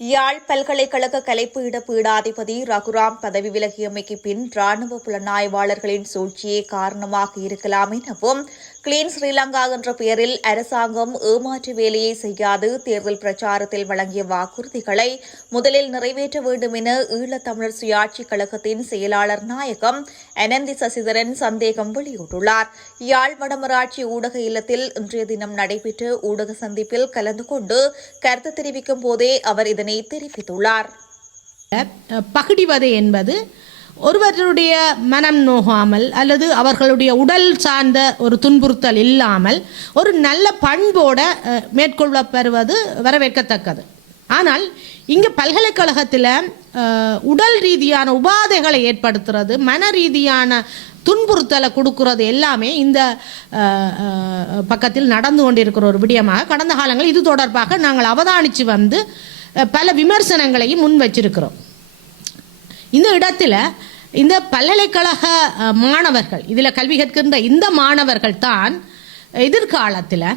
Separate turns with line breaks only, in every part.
யாழ் பல்கலைக்கழக கலைப்பீட பீடாதிபதி ரகுராம் பதவி விலகியமைக்கு பின் ராணுவ புலனாய்வாளர்களின் சூழ்ச்சியே காரணமாக இருக்கலாம் எனவும் கிளீன் ஸ்ரீலங்கா என்ற பெயரில் அரசாங்கம் ஏமாற்று வேலையை செய்யாது தேர்தல் பிரச்சாரத்தில் வழங்கிய வாக்குறுதிகளை முதலில் நிறைவேற்ற வேண்டும் என ஈழத்தமிழர் சுயாட்சி கழகத்தின் செயலாளர் நாயகம் அனந்தி சசிதரன் சந்தேகம் வெளியிட்டுள்ளார். யாழ் வடமராட்சி ஊடக இல்லத்தில் இன்றைய தினம் நடைபெற்ற ஊடக சந்திப்பில் கலந்து கொண்டு கருத்து தெரிவிக்கும் போதே அவர் இதனை தெரிவித்துள்ளார்.
பகிடிவது என்பது ஒருவருடைய மனம் நோகாமல் அல்லது அவர்களுடைய உடல் சார்ந்த ஒரு துன்புறுத்தல் இல்லாமல் ஒரு நல்ல பண்போட மேற்கொள்ளப்பெறுவது வரவேற்கத்தக்கது. ஆனால் இங்கே பல்கலைக்கழகத்தில் உடல் ரீதியான உபாதைகளை ஏற்படுத்துறது மன ரீதியான துன்புறுத்தலை கொடுக்கறது எல்லாமே இந்த பக்கத்தில் நடந்து கொண்டிருக்கிற ஒரு விடயமாக கடந்த காலங்கள் இது தொடர்பாக நாங்கள் அவதானித்து வந்து பல விமர்சனங்களையும் முன் வச்சிருக்கிறோம். இந்த இடத்துல இந்த பல்கலைக்கழக மாணவர்கள் இதில் கல்வி கற்கின்ற இந்த மாணவர்கள் தான் எதிர்காலத்தில்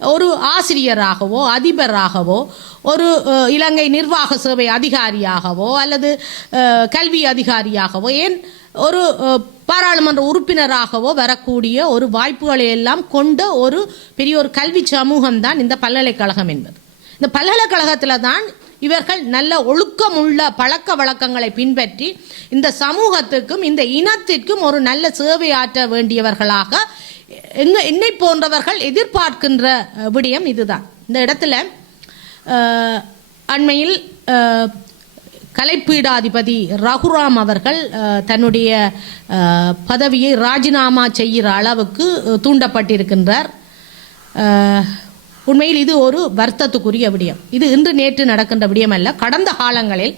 ஒரு ஆசிரியராகவோ அதிபராகவோ ஒரு இலங்கை நிர்வாக சேவை அதிகாரியாகவோ அல்லது கல்வி அதிகாரியாகவோ ஏன் ஒரு பாராளுமன்ற உறுப்பினராகவோ வரக்கூடிய ஒரு வாய்ப்புகளை எல்லாம் கொண்ட ஒரு பெரிய ஒரு கல்வி சமூகம் தான் இந்த பல்கலைக்கழகம் என்பது. இந்த பல்கலைக்கழகத்தில் தான் இவர்கள் நல்ல ஒழுக்கமுள்ள பழக்க வழக்கங்களை பின்பற்றி இந்த சமூகத்துக்கும் இந்த இனத்திற்கும் ஒரு நல்ல சேவை ஆற்ற வேண்டியவர்களாக எங்க என்னை போன்றவர்கள் எதிர்பார்க்கின்ற விடயம் இதுதான். இந்த இடத்துல அண்மையில் கலைப்பீடாதிபதி ரகுராம் அவர்கள் தன்னுடைய பதவியை ராஜினாமா செய்கிற அளவுக்கு தூண்டப்பட்டிருக்கின்றார். உண்மையில் இது ஒரு வருத்தத்துக்குரிய விடயம். இது இன்று நேற்று நடக்கின்ற விடயம் அல்ல கடந்த காலங்களில்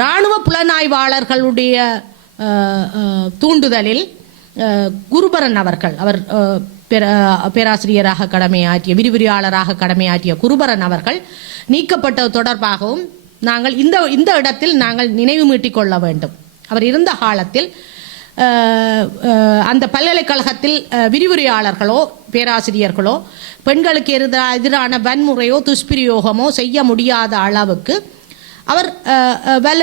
இராணுவ புலனாய்வாளர்களுடைய தூண்டுதலில் குருபரன் அவர்கள் அவர் பேராசிரியராக கடமையாற்றிய விரிவுரையாளராக கடமையாற்றிய குருபரன் அவர்கள் நீக்கப்பட்டது தொடர்பாகவும் நாங்கள் இந்த இந்த இடத்தில் நாங்கள் நினைவு மீட்டிக் கொள்ள வேண்டும். அவர் இருந்த காலத்தில் அந்த பல்கலைக்கழகத்தில் விரிவுரையாளர்களோ பேராசிரியர்களோ பெண்களுக்கு எதிரான வன்முறையோ துஷ்பிரயோகமோ செய்ய முடியாத அளவுக்கு அவர் பல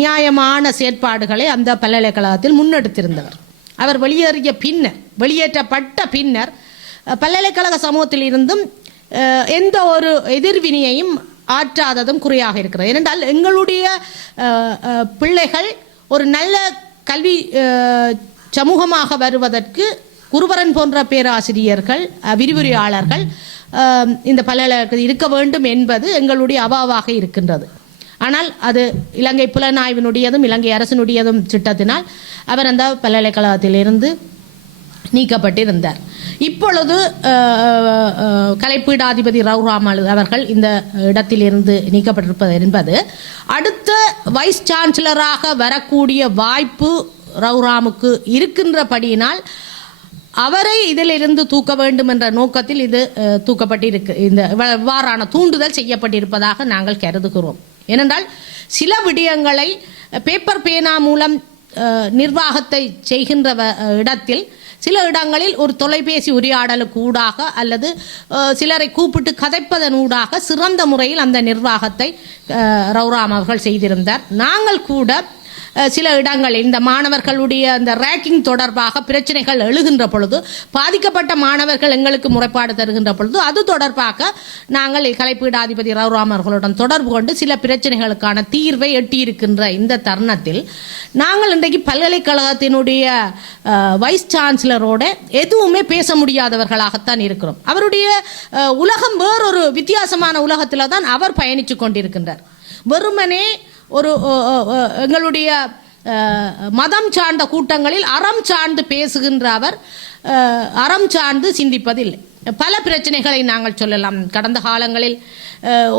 நியாயமான செயற்பாடுகளை அந்த பல்கலைக்கழகத்தில் முன்னெடுத்திருந்தவர். அவர் வெளியேறிய பின்னர் வெளியேற்றப்பட்ட பின்னர் பல்கலைக்கழக சமூகத்தில் இருந்தும் எந்த ஒரு எதிர்வினையையும் ஆற்றாததும் குறையாக இருக்கிறது. ஏனென்றால் எங்களுடைய பிள்ளைகள் ஒரு நல்ல கல்வி சமூகமாக வருவதற்கு குருவரன் போன்ற பேராசிரியர்கள் விரிவுரையாளர்கள் இந்த பல்கலைக்கழகத்தில் இருக்க வேண்டும் என்பது எங்களுடைய அவாவாக இருக்கின்றது. ஆனால் அது இலங்கை புலனாய்வினுடையதும் இலங்கை அரசினுடையதும் திட்டத்தினால் அவர் அந்த பல்கலைக்கழகத்திலிருந்து நீக்கப்பட்டிருந்தார். இப்பொழுது கலைப்பீடாதிபதி ரவுராமல் அவர்கள் இந்த இடத்திலிருந்து நீக்கப்பட்டிருப்பது என்பது அடுத்த வைஸ் சான்சலராக வரக்கூடிய வாய்ப்பு ரவுராமுக்கு இருக்கின்றபடியினால் அவரை இதிலிருந்து தூக்க வேண்டும் என்ற நோக்கத்தில் இது தூக்கப்பட்டிருக்கு. இந்த இவ்வாறான தூண்டுதல் செய்யப்பட்டிருப்பதாக நாங்கள் கருதுகிறோம். ஏனென்றால் சில விடயங்களை பேப்பர் பேனா மூலம் நிர்வாகத்தை செய்கின்ற வ- இடத்தில் சில இடங்களில் ஒரு தொலைபேசி உரையாடலுக்கு ஊடாக அல்லது சிலரை கூப்பிட்டு கதைப்பதன் ஊடாக சிறந்த முறையில் அந்த நிர்வாகத்தை ரவுராம் அவர்கள் செய்திருந்தார். நாங்கள் கூட சில இடங்களில் இந்த மாணவர்களுடைய அந்த ரேக்கிங் தொடர்பாக பிரச்சனைகள் எழுகின்ற பொழுது பாதிக்கப்பட்ட மாணவர்கள் எங்களுக்கு முறைப்பாடு தருகின்ற பொழுது அது தொடர்பாக நாங்கள் கலைப்பீடாதிபதி ரவுராம் அவர்களுடன் தொடர்பு கொண்டு சில பிரச்சனைகளுக்கான தீர்வை எட்டியிருக்கின்ற இந்த தருணத்தில் நாங்கள் இன்றைக்கு பல்கலைக்கழகத்தினுடைய வைஸ் சான்சலரோட எதுவுமே பேச முடியாதவர்களாகத்தான் இருக்கிறோம். அவருடைய உலகம் வேறொரு வித்தியாசமான உலகத்தில் தான் அவர் பயணித்து கொண்டிருக்கின்றார். வெறுமனே ஒரு எங்களுடைய மதம் சார்ந்த கூட்டங்களில் அறம் சார்ந்து பேசுகின்ற அவர் அறம் சார்ந்து சிந்திப்பதில்லை. பல பிரச்சனைகளை நாங்கள் சொல்லலாம். கடந்த காலங்களில்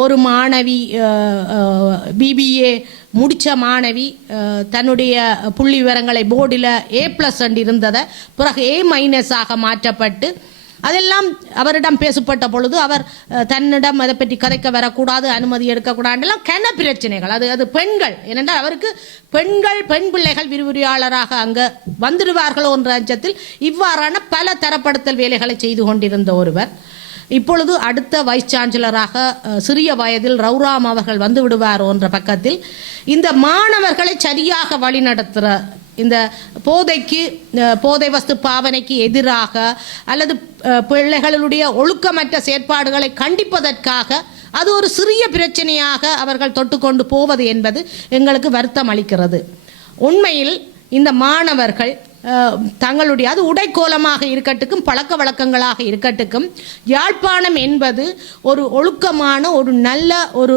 ஒரு மாணவி பிபிஏ முடித்த மாணவி தன்னுடைய புள்ளி விவரங்களை போர்டில் ஏ ப்ளஸ் இருந்ததை பிறகு ஏ மைனஸாக மாற்றப்பட்டு அதெல்லாம் அவரிடம் பேசப்பட்ட பொழுது அவர் தன்னிடம் அதை பற்றி கதைக்க வரக்கூடாது அனுமதி எடுக்கக்கூடாதுலாம் கன பிரச்சனைகள். அது அது பெண்கள். ஏனென்றால் அவருக்கு பெண்கள் பெண் பிள்ளைகள் விரிவுரையாளராக அங்கே வந்துடுவார்களோ என்ற அஞ்சத்தில் இவ்வாறான பல தரப்படுத்தல் வேலைகளை செய்து கொண்டிருந்த ஒருவர். இப்பொழுது அடுத்த வைஸ் சான்சலராக சிறிய வயதில் ரவுராம் அவர்கள் வந்து விடுவார் என்ற பக்கத்தில் இந்த மாணவர்களை சரியாக வழிநடத்துகிற இந்த போதைக்கு போதை வஸ்து பாவனைக்கு எதிராக அல்லது பிள்ளைகளுடைய ஒழுக்கமற்ற செயற்பாடுகளை கண்டிப்பதற்காக அது ஒரு சிறிய பிரச்சனையாக அவர்கள் தொட்டுக்கொண்டு போவது என்பது எங்களுக்கு வருத்தம் அளிக்கிறது. உண்மையில் இந்த மாணவர்கள் தங்களுடைய அது உடைக்கோலமாக இருக்கட்டுக்கும் பழக்க வழக்கங்களாக இருக்கட்டுக்கும் யாழ்ப்பாணம் என்பது ஒரு ஒழுக்கமான ஒரு நல்ல ஒரு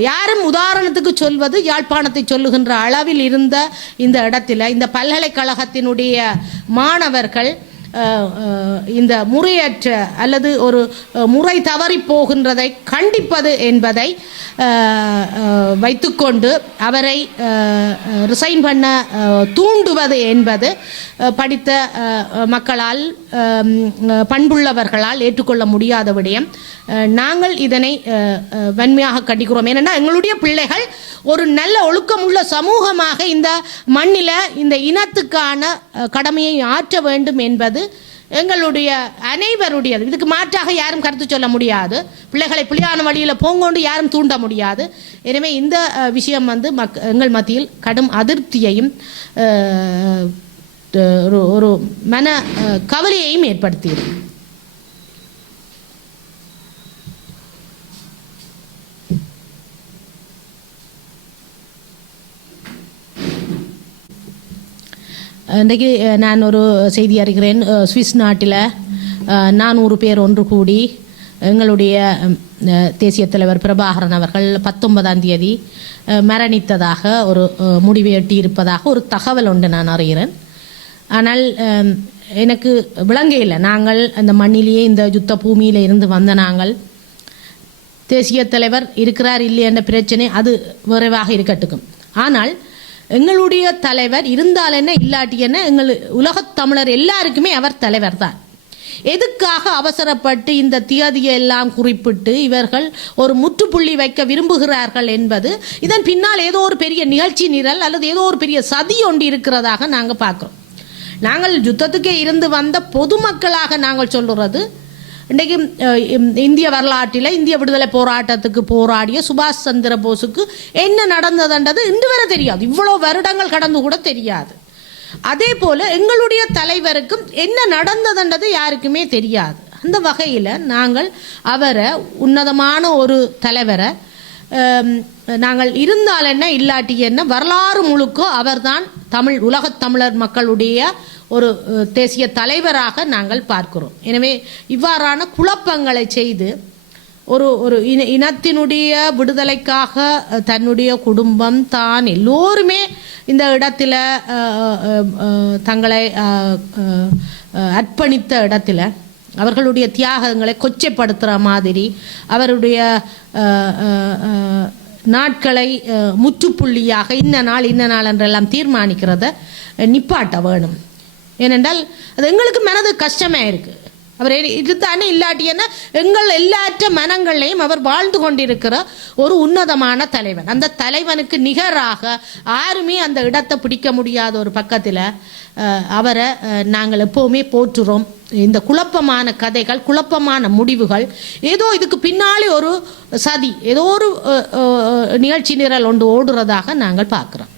யாரும் உதாரணத்துக்கு சொல்வது யாழ்ப்பாணத்தை சொல்லுகின்ற அளவில் இருந்த இந்த இடத்துல இந்த பல்கலைக்கழகத்தினுடைய மாணவர்கள் இந்த முறையற்ற அல்லது ஒரு முறை தவறி போகின்றதை கண்டிப்பது என்பதை வைத்துக்கொண்டு அவரை ரிசைன் பண்ண தூண்டுவது என்பது படித்த மக்களால் பண்புள்ளவர்களால் ஏற்றுக்கொள்ள முடியாத விடயம். நாங்கள் இதனை வன்மையாக கண்டிக்கிறோம். ஏனென்றால் எங்களுடைய பிள்ளைகள் ஒரு நல்ல ஒழுக்கமுள்ள சமூகமாக இந்த மண்ணில் இந்த இனத்துக்கான கடமையை ஆற்ற வேண்டும் என்பது எங்களுடைய அனைவருடையது. இதுக்கு மாற்றாக யாரும் கருத்து சொல்ல முடியாது. பிள்ளைகளை பிள்ளையான வழியில் போங்கொண்டு யாரும் தூண்ட முடியாது. எனவே இந்த விஷயம் வந்து மக் எங்கள் மத்தியில் கடும் அதிருப்தியையும் ஒரு ஒரு மன கவலையையும் ஏற்படுத்தியது இன்றைக்கு நான் ஒரு செய்தி அறிகிறேன். சுவிஸ் நாட்டில் நானூறு பேர் ஒன்று கூடி எங்களுடைய தேசிய தலைவர் பிரபாகரன் அவர்கள் பத்தொன்பதாம் தேதி மரணித்ததாக ஒரு முடிவை எட்டியிருப்பதாக ஒரு தகவல் ஒன்று நான் அறிகிறேன். ஆனால் எனக்கு விளங்கையில் நாங்கள் அந்த மண்ணிலேயே இந்த யுத்த பூமியில் இருந்து வந்த நாங்கள் தேசிய தலைவர் இருக்கிறார் இல்லை என்ற பிரச்சனை அது விரைவாக இருக்கட்டுக்கும். ஆனால் எங்களுடைய தலைவர் இருந்தால் என்ன இல்லாட்டி என்ன எங்கள் உலகத் தமிழர் எல்லாருக்குமே அவர் தலைவர் தான். எதுக்காக அவசரப்பட்டு இந்த தியதியை எல்லாம் குறிப்பிட்டு இவர்கள் ஒரு முற்றுப்புள்ளி வைக்க விரும்புகிறார்கள் என்பது இதன் பின்னால் ஏதோ ஒரு பெரிய நிகழ்ச்சி நிரல் அல்லது ஏதோ ஒரு பெரிய சதி ஒன்று இருக்கிறதாக நாங்கள் பார்க்குறோம். நாங்கள் யுத்தத்துக்கே இருந்து வந்த பொதுமக்களாக நாங்கள் சொல்லுறது இன்றைக்கு இந்திய வரலாற்றில் இந்திய விடுதலை போராட்டத்துக்கு போராடிய சுபாஷ் சந்திர போஸுக்கு என்ன நடந்ததுன்றது இன்று வரை தெரியாது. இவ்வளோ வருடங்கள் கடந்து கூட தெரியாது. அதே போல எங்களுடைய தலைவருக்கும் என்ன நடந்ததுன்றது யாருக்குமே தெரியாது. அந்த வகையில் நாங்கள் அவரை உன்னதமான ஒரு தலைவரை நாங்கள் இருந்தால் என்ன இல்லாட்டி என்ன வரலாறு முழுக்க அவர்தான் தமிழ் உலகத் தமிழர் மக்களுடைய ஒரு தேசிய தலைவராக நாங்கள் பார்க்கிறோம். எனவே இவ்வாறான குழப்பங்களை செய்து ஒரு ஒரு இன இனத்தினுடைய விடுதலைக்காக தன்னுடைய குடும்பம் தான் எல்லோருமே இந்த இடத்துல தங்களை அர்ப்பணித்த இடத்துல அவர்களுடைய தியாகங்களை கொச்சைப்படுத்துகிற மாதிரி அவருடைய நாட்களை முற்றுப்புள்ளியாக இன்ன நாள் இன்ன நாள் என்றெல்லாம் தீர்மானிக்கிறத நிப்பாட்ட வேணும். ஏனென்றால் அது எங்களுக்கு மனது கஷ்டமாக இருக்குது அவர் இதுதானே இல்லாட்டியன்னா எங்கள் எல்லாற்ற மனங்களையும் அவர் வாழ்ந்து கொண்டிருக்கிற ஒரு உன்னதமான தலைவன். அந்த தலைவனுக்கு நிகராக யாருமே அந்த இடத்தை பிடிக்க முடியாத ஒரு பக்கத்தில் அவரை நாங்கள் எப்போவுமே போற்றுறோம். இந்த குழப்பமான கதைகள் குழப்பமான முடிவுகள் ஏதோ இதுக்கு பின்னாலே ஒரு சதி ஏதோ ஒரு நிகழ்ச்சி நிரல் ஒன்று ஓடுறதாக நாங்கள் பார்க்குறோம்.